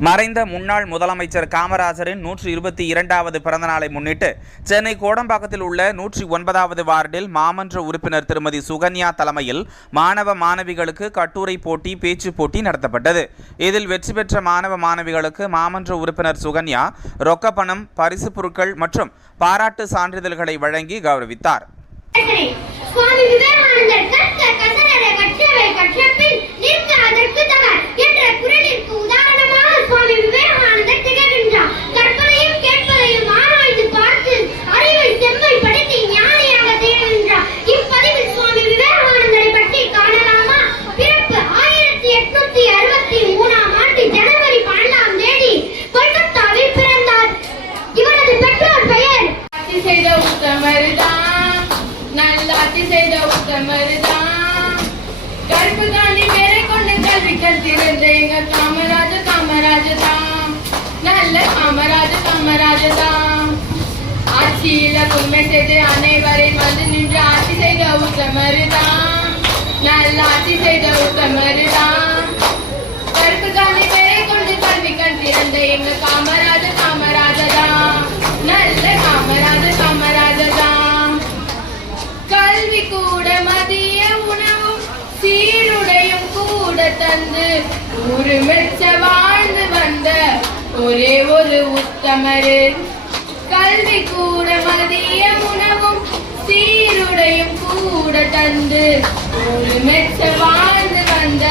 மறைந்த முன்னாள் முதலமைச்சர் காமராஜரின் நூற்றி இருபத்தி இரண்டாவது பிறந்தநாளை முன்னிட்டு சென்னை கோடம்பாக்கத்தில் உள்ள நூற்றி ஒன்பதாவது வார்டில் மாமன்ற உறுப்பினர் திருமதி சுகன்யா தலைமையில் மாணவ மாணவிகளுக்கு கட்டுரை போட்டி பேச்சு போட்டி நடத்தப்பட்டது. இதில் வெற்றி பெற்ற மாணவ மாணவிகளுக்கு மாமன்ற உறுப்பினர் சுகன்யா ரொக்கப்பணம் பரிசுப் பொருட்கள் மற்றும் பாராட்டு சான்றிதழ்களை வழங்கி கௌரவித்தார். ஆட்சியில உண்மை செய்து அனைவரையும் வந்து நின்று ஆட்சி செய்த உத்தமருதான் நல்ல ஆட்சி செய்த உத்தமருதான் கருப்பு காலை பேரை கொண்டு கல்வி கண் திறந்த எங்க காமராஜ காமராஜதான் நல்ல காமராஜ காமராஜதான் கல்வி கூட மதிய உணவும் சீருடையும் கூட தந்து ஒரு மெச்ச வாழ்ந்து வந்த ஒரே ஒரு உத்தமரு. கல்வி கூட மதிய உணவும் சீருடையும் கூட தந்து. ஒரு மெச்ச வாழ்ந்து வந்த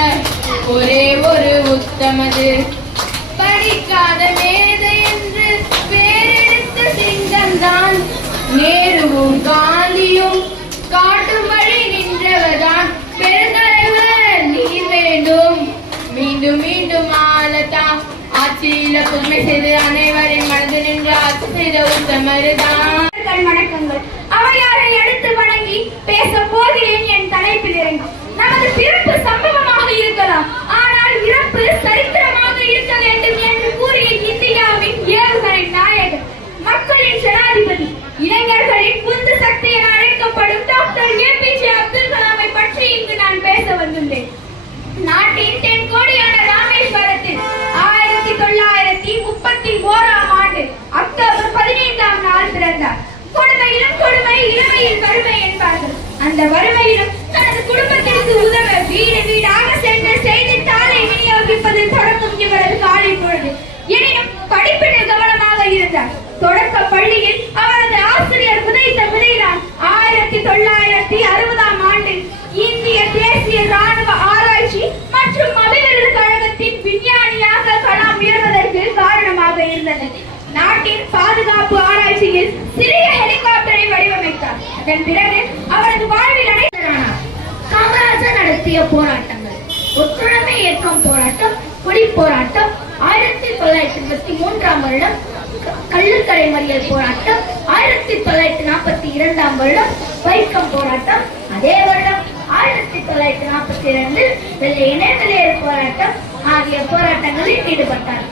ஒரே ஒரு உத்தமது. படிக்காத மேதை என்று பேரெடுத்த சிங்கம்தான். நேருவும் காந்தியும் காட்டும் வழி நின்றவர்தான். பெருந்தலைவர் நீர் வேண்டும். மீண்டும் மீண்டும் ஆளத்தான் ஆட்சியில் புதுமை செய்து செய்த உத்தமருதான் வணக்கங்கள், அவையாரை எடுத்து வணங்கி பேச போகிறேன் என் தலைப்பில் இறங்கி. நமது பிறப்பு சம்பவமாக இருக்கலாம். ஆனால் இறப்பு சரித்திரமாக இருக்க வேண்டும் என்று கூறிய இந்தியாவின் ஏவுகணை நாயகர் மக்களின் ஜனாதிபதி. இளைஞர்களின் புத்து சக்தி என அழைக்கப்படும் டாக்டர் ஏ பி வறுமையிலும் தனது குடும்பத்திற்கு உதவ வீடு வீடாக சென்று செய்தித்தாளை விநியோகிப்பதில் தொடங்கும் இவரது காலை பொழுது. எனினும் படிப்பினில் கவனமாக இருந்தார். தொடக்க பள்ளியில் அவரது ஆசிரியர் புதைத்த புதைதான் ஆயிரத்தி தொள்ளாயிரத்தி அதன் பிறகு அவரது வாழ்வில் அனைத்தரானார் காமராஜர் நடத்திய போராட்டங்கள் ஒத்துழைமை இயக்கம் போராட்டம் குடி போராட்டம் ஆயிரத்தி தொள்ளாயிரத்தி முப்பத்தி மூன்றாம் வருடம் க- கள்ளுக்கடை மறியல் போராட்டம் ஆயிரத்தி தொள்ளாயிரத்தி நாற்பத்தி இரண்டாம் வருடம் வைக்கம் போராட்டம் அதே வருடம் ஆயிரத்தி தொள்ளாயிரத்தி நாற்பத்தி இரண்டில் வெள்ளை இணையதலையர் போராட்டம் ஆகிய போராட்டங்களில் ஈடுபட்டார்.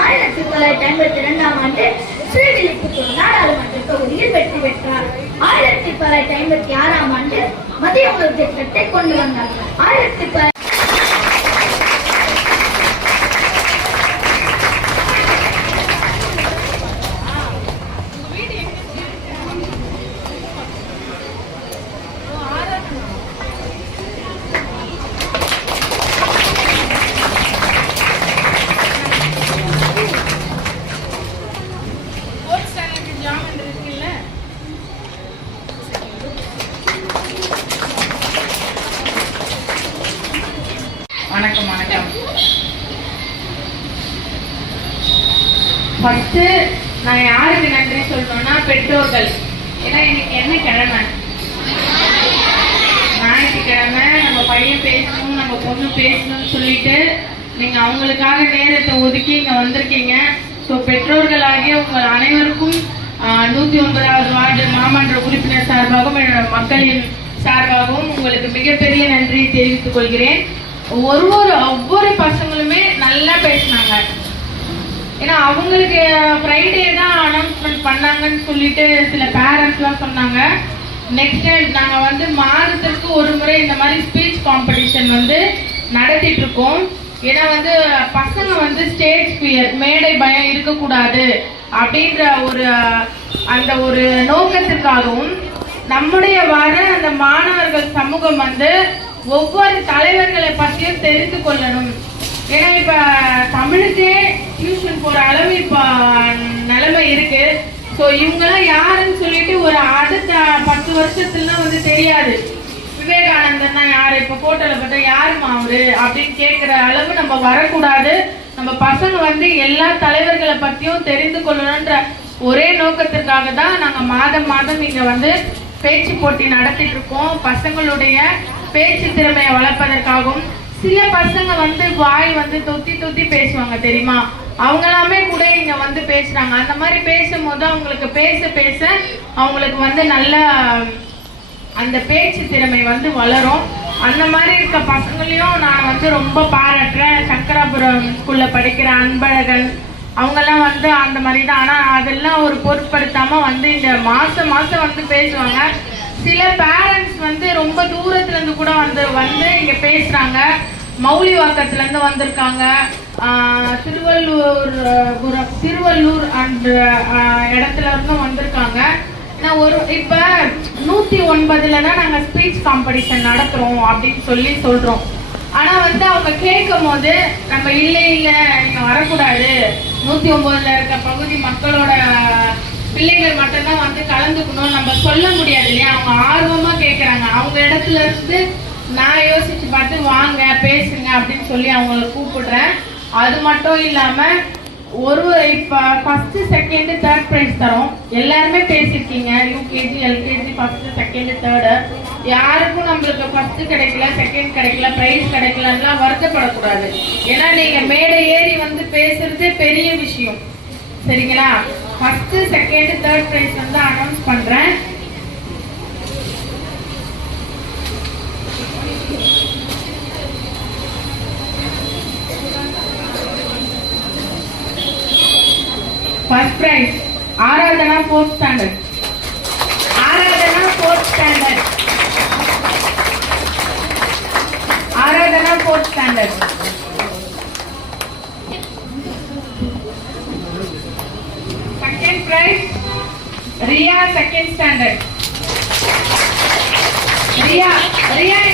ஆயிரத்தி தொள்ளாயிரத்தி ஐம்பத்தி இரண்டாம் ஆண்டு ஸ்ரீவில்லிபுத்தூர் நாடாளுமன்ற தொகுதியில் வெற்றி பெற்றார். தொள்ளாயிரத்தி ஐம்பத்தி ஆறாம் ஆண்டு மதிய உலகத்தை கொண்டு வந்தார் ஆயிரத்தி ஃபஸ்ட்டு நான் யாருக்கு நன்றி சொல்லணும்னா பெற்றோர்கள். ஏன்னா இன்னைக்கு என்ன கிழமை? ஞாயிற்றுக்கிழமை நம்ம பையன் பேசணும் நம்ம பொண்ணு பேசணும்னு சொல்லிட்டு நீங்கள் அவங்களுக்காக நேரத்தை ஒதுக்கி இங்கே வந்திருக்கீங்க. ஸோ பெற்றோர்களாகிய உங்கள் அனைவருக்கும் நூற்றி ஒன்பதாவது வார்டு மாமன்ற உறுப்பினர் சார்பாகவும் என்னோட மக்களின் சார்பாகவும் உங்களுக்கு மிகப்பெரிய நன்றி தெரிவித்துக் கொள்கிறேன். ஒரு ஒரு ஒவ்வொரு பசங்களுமே நல்லா பேசினாங்க. ஏன்னா அவங்களுக்கு ஃப்ரைடே தான் அனௌன்ஸ்மெண்ட் பண்ணாங்கன்னு சொல்லிட்டு சில பேரண்ட்ஸ்லாம் சொன்னாங்க. நெக்ஸ்ட் நாங்கள் வந்து மாதத்திற்கு ஒரு முறை இந்த மாதிரி ஸ்பீச் காம்படிஷன் வந்து நடத்திட்டு இருக்கோம். ஏன்னா வந்து பசங்க வந்து ஸ்டேஜ் ஃபியர் மேடை பயம் இருக்கக்கூடாது அப்படின்ற ஒரு அந்த ஒரு நோக்கத்திற்காகவும் நம்முடைய வர அந்த மாணவர்கள் சமூகம் வந்து ஒவ்வொரு தலைவர்களை பற்றியும் தெரிந்து கொள்ளணும். ஏன்னா இப்ப தமிழுக்கே டியூஷன் போற அளவு இப்ப நிலைமை இருக்கு. ஸோ இவங்கெல்லாம் யாருன்னு சொல்லிட்டு ஒரு அடுத்த பத்து வருஷத்துலாம் வந்து தெரியாது. விவேகானந்தர்னா யாரு? இப்ப போட்டோல பார்த்தா யாருமா அவரு? அப்படின்னு கேட்குற அளவு நம்ம வரக்கூடாது. நம்ம பசங்க வந்து எல்லா தலைவர்களை பத்தியும் தெரிந்து கொள்ளணும்ன்ற ஒரே நோக்கத்திற்காக தான் நாங்க மாதம் மாதம் இங்க வந்து பேச்சு போட்டி நடத்திட்டு இருக்கோம். பசங்களுடைய பேச்சு திறமையை வளர்ப்பதற்காகவும் சில பசங்க வந்து வாய் வந்து தொத்தி தொத்தி பேசுவாங்க தெரியுமா? அவங்க எல்லாமே கூட இங்க வந்து பேசுறாங்க. அந்த மாதிரி பேசும்போது அவங்களுக்கு பேச பேச அவங்களுக்கு வந்து நல்ல அந்த பேச்சு திறமை வந்து வளரும். அந்த மாதிரி இருக்க பசங்களையும் நான் வந்து ரொம்ப பாராட்டுறேன். சங்கராபுரம் ஸ்கூல்ல படிக்கிற அன்பழகன் அவங்கெல்லாம் வந்து அந்த மாதிரி தான். ஆனால் அதெல்லாம் ஒரு பொருட்படுத்தாம வந்து இந்த மாசம் மாசம் வந்து பேசுவாங்க. சில பேரண்ட்ஸ் வந்து ரொம்ப தூரத்துல இருந்து கூட வந்து வந்து இங்க பேசுறாங்க. மௌலிவாக்கத்துல இருந்து வந்திருக்காங்க. திருவள்ளூர் திருவள்ளூர் அந்த இடத்துல இருந்தும் வந்திருக்காங்க. நான் ஒரு இப்ப நூத்தி ஒன்பதுல தான் நாங்க ஸ்பீச் காம்படிஷன் நடத்துறோம் அப்படின்னு சொல்லி சொல்றோம். ஆனா வந்து அவங்க கேட்கும் போது நம்ம இல்லை இல்லை நீங்க வரக்கூடாது. நூத்தி ஒன்பதுல இருக்க பகுதி மக்களோட பிள்ளைகள் மட்டும்தான் வந்து கலந்துக்கணும் நம்ம சொல்ல முடியாது இல்லையா? அவங்க ஆர்வமா கேட்குறாங்க அவங்க இடத்துல இருந்து நான் யோசிச்சு பார்த்து வாங்க பேசுங்க அப்படின்னு சொல்லி அவங்கள கூப்பிடுறேன். அது மட்டும் இல்லாம ஒரு இப்போ ஃபர்ஸ்ட் செகண்ட் தேர்ட் ப்ரைஸ் தரோம். எல்லாருமே பேசியிருக்கீங்க. UKG LKG first second third யாருக்கும் நம்மளுக்கு ஃபர்ஸ்ட் கிடைக்கல செகண்ட் கிடைக்கல ப்ரைஸ் கிடைக்கலன்னா வருத்தப்படக்கூடாது. ஏன்னா நீங்க மேடை ஏறி வந்து பேசுறதே பெரிய விஷயம். சரிங்களா? ஃபர்ஸ்ட் செகண்ட் தேர்ட் பிரைஸ் வந்து அனௌன்ஸ் பண்றேன். First prize Aradhana fourth standard Aradhana fourth standard Aradhana fourth standard second prize Riya second standard Riya Riya எங்க இருக்கீங்க